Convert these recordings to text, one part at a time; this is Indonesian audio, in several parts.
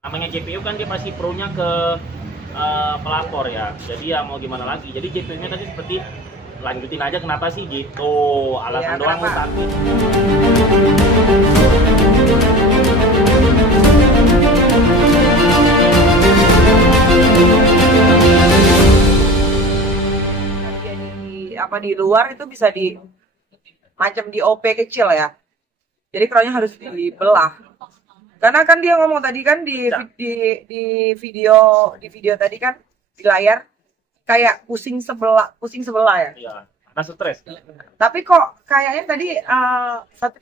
Namanya JPU kan dia pasti pro-nya ke pelapor ya. Jadi ya mau gimana lagi. Jadi JPU-nya tadi seperti lanjutin aja kenapa sih gitu. Alasan Ya, doang lu kenapa? sakit. Dia di luar itu bisa di macam di OP kecil ya. Jadi keronnya harus dibelah. Karena kan dia ngomong tadi kan di video tadi kan di layar kayak pusing sebelah ya. Iya, karena stres. Tapi kok kayaknya tadi satu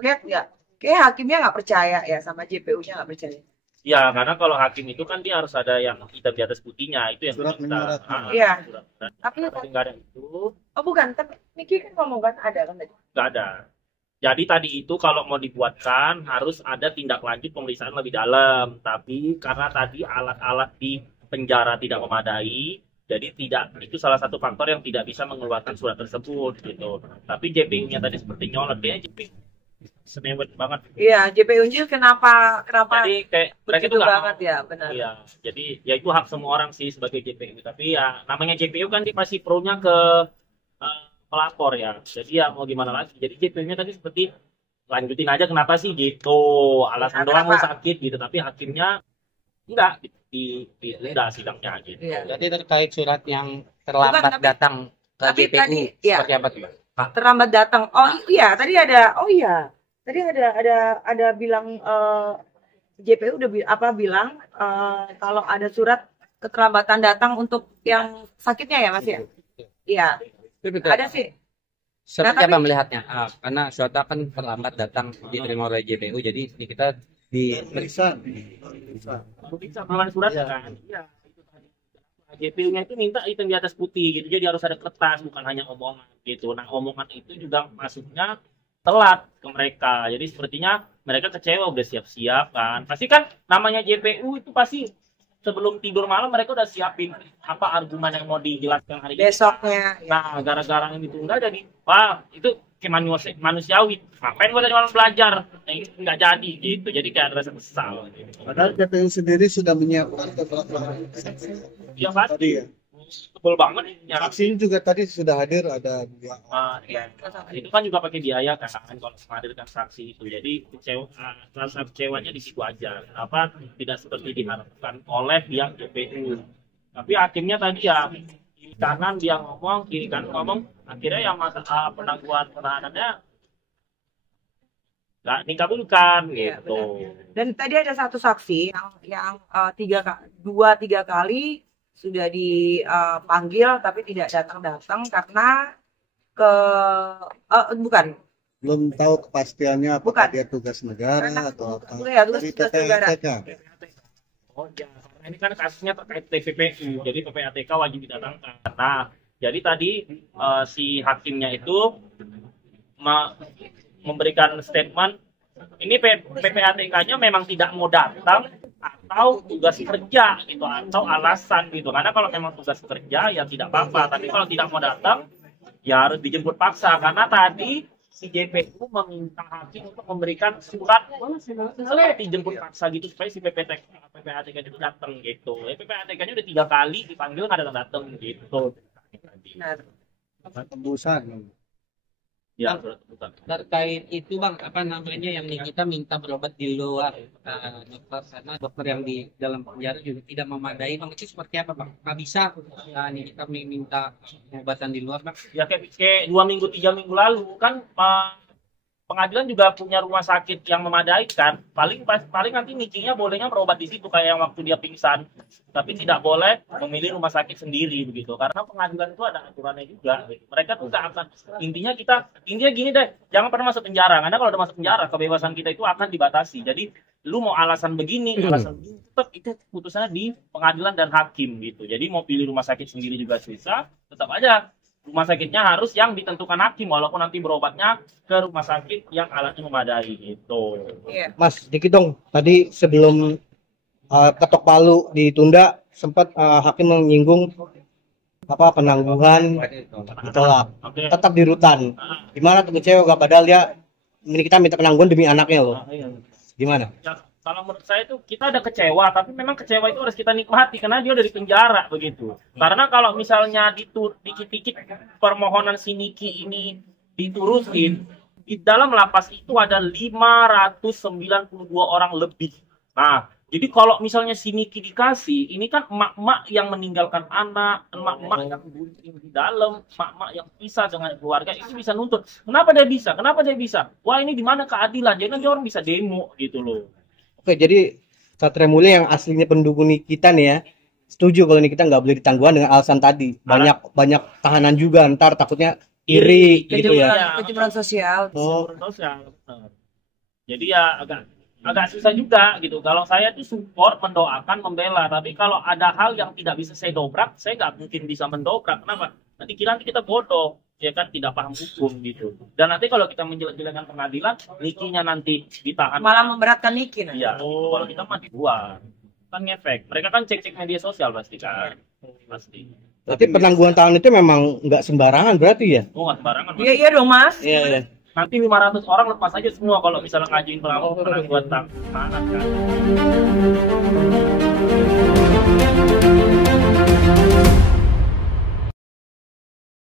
lihat nggak? Kayak hakimnya nggak percaya ya sama JPU-nya nggak percaya. Ya, karena kalau hakim itu kan dia harus ada yang hitam di atas putihnya, itu yang Surat kita. menyurat. Iya. Surat. Tapi Nggak ada itu, oh bukan, tapi Niki kan ngomong kan ada kan tadi. nggak ada. Jadi tadi itu kalau mau dibuatkan harus ada tindak lanjut pemeriksaan lebih dalam. Tapi karena tadi alat-alat di penjara tidak memadai, jadi tidak itu salah satu faktor yang tidak bisa mengeluarkan surat tersebut gitu. Tapi JPU-nya tadi seperti nyolot dia JPU semewet banget. Iya, JPU-nya kenapa Jadi kayak mereka begitu itu nggak banget mau. ya, benar. Iya, jadi ya itu hak semua orang sih sebagai JPU. Tapi ya namanya JPU kan dia pasti pro-nya ke pelapor ya. Jadi ya mau gimana lagi. Jadi JPU-nya tadi seperti lanjutin aja kenapa sih gitu. Alasan Nah, doang lu kenapa? sakit gitu. Tapi hakimnya enggak ditunda sidangnya gitu. Iya. Jadi terkait surat yang terlambat Bukan, datang ke tapi JPU tadi, ya. seperti apa tuh, Pak? Terlambat datang. Oh iya, tadi ada. Oh iya. Tadi ada bilang JPU udah bilang kalau ada surat keterlambatan datang untuk yang sakitnya ya Mas ya? Iya, Itu betul. ada sih. Seperti Nah, apa melihatnya? Karena suatu kan terlambat datang diterima oleh JPU, jadi kita di Periksa. Bisa melawan surat Iya. kan? Iya. Itu tadi. Nah, JPU-nya itu minta hitam di atas putih gitu. Jadi harus ada kertas bukan hanya omongan gitu. Nah, omongan itu juga masuknya telat ke mereka. Jadi sepertinya mereka kecewa udah siap-siap kan. Pasti kan namanya JPU itu pasti sebelum tidur malam mereka udah siapin apa argumen yang mau dijelaskan hari ini. Besoknya. Ya. Nah, gara-gara yang ditunda jadi, wah itu kayak manusiawi. Ngapain gua dari malam belajar? Nah, itu nggak jadi gitu. Jadi kayak ada rasa kesal. Gitu. Padahal JPU sendiri sudah menyiapkan beberapa Yang pasti tadi ya. tebel banget ya. Vaksin juga tadi sudah hadir ada dua. Ya. Itu kan juga pakai biaya kan kalau menghadirkan saksi itu. Jadi rasa kecewanya di situ aja. Apa tidak seperti diharapkan oleh pihak JPU. Tapi hakimnya tadi ya kiri kanan dia ngomong, kiri kanan ngomong, akhirnya yang masalah penangguhan penahanannya nggak dikabulkan Iya, gitu. Dan tadi ada satu saksi yang 2-3 kali sudah dipanggil tapi tidak datang karena bukan Belum tahu kepastiannya apakah Bukan. dia tugas negara Karena- atau apa. ya, tugas Dari negara. PPATK. Oh ya, karena ini kan kasusnya terkait TVPU, jadi PPATK wajib didatangkan. Nah, jadi tadi si hakimnya itu memberikan statement, ini PPATK-nya memang tidak mau datang atau tugas kerja gitu atau alasan gitu. Karena kalau memang tugas kerja ya tidak apa-apa, tapi kalau tidak mau datang ya harus dijemput paksa karena tadi si JPU meminta hakim untuk memberikan surat seperti jemput paksa gitu supaya si PPATK itu datang gitu. PPATK-nya udah 3 kali dipanggil nggak datang gitu. benar. Tembusan. Ya, surat tuntutan. terkait itu Bang, apa namanya yang kita minta berobat di luar dokter, karena dokter yang di dalam penjara juga tidak memadai. Bang, itu seperti apa Bang? Nggak bisa kita minta pengobatan di luar Bang? Ya kayak 2 minggu 3 minggu lalu kan pengadilan juga punya rumah sakit yang memadai kan. Paling nanti meetingnya bolehnya berobat di situ kayak yang waktu dia pingsan. Tapi tidak boleh memilih rumah sakit sendiri begitu. Karena pengadilan itu ada aturannya juga. Gitu. Mereka tuh nggak akan intinya gini deh, jangan pernah masuk penjara. Karena kalau udah masuk penjara kebebasan kita itu akan dibatasi. Jadi lu mau alasan begini, tetap itu putusannya di pengadilan dan hakim gitu. Jadi mau pilih rumah sakit sendiri juga bisa, tetap aja rumah sakitnya harus yang ditentukan hakim walaupun nanti berobatnya ke rumah sakit yang alatnya memadai gitu. Iya. Mas, dikit dong. Tadi sebelum ketok palu ditunda, sempat hakim menyinggung apa penangguhan ditolak. Oke. Tetap di rutan. Gimana tuh kecewa gak? Padahal dia kita minta penangguhan demi anaknya loh. Nah, iya. Gimana? Ya, Kalau menurut saya itu kita ada kecewa, tapi memang kecewa itu harus kita nikmati karena dia udah di penjara begitu. Karena kalau misalnya dikit-dikit permohonan si Niki ini diturutin, di dalam lapas itu ada 592 orang lebih. Nah, jadi kalau misalnya si Niki dikasih, ini kan emak-emak yang meninggalkan anak, emak-emak yang bunting di dalam, emak-emak yang pisah dengan keluarga, itu bisa nuntut. Kenapa dia bisa? Kenapa dia bisa? Wah, ini di mana keadilan? Jadi nanti orang bisa demo gitu loh. Oke, jadi Satria Mulia yang aslinya pendukung kita nih ya, setuju kalau kita nggak boleh ditangguhan dengan alasan tadi. Banyak tahanan juga, ntar takutnya iri gitu ya. Kejahatan sosial. Sosial. Benar. Jadi ya agak susah juga gitu. Kalau saya tuh support, mendoakan, membela. Tapi kalau ada hal yang tidak bisa saya dobrak, saya nggak mungkin bisa mendobrak. Kenapa? Nanti kita bodoh, ya kan, tidak paham hukum gitu. Dan nanti kalau kita menjelek-jelekan pengadilan, Nikinya nanti ditahan. Malah memberatkan Niki. Iya. Kalau kita mah dibuat, kan ngefek. Mereka kan cek-cek media sosial pasti kan. Pasti. Tapi penangguhan tahan itu memang nggak sembarangan berarti ya? Oh, nggak sembarangan. Mas. Iya dong Mas. Iya. Nanti 500 orang lepas aja semua kalau misalnya ngajuin penangguhan tahan kan.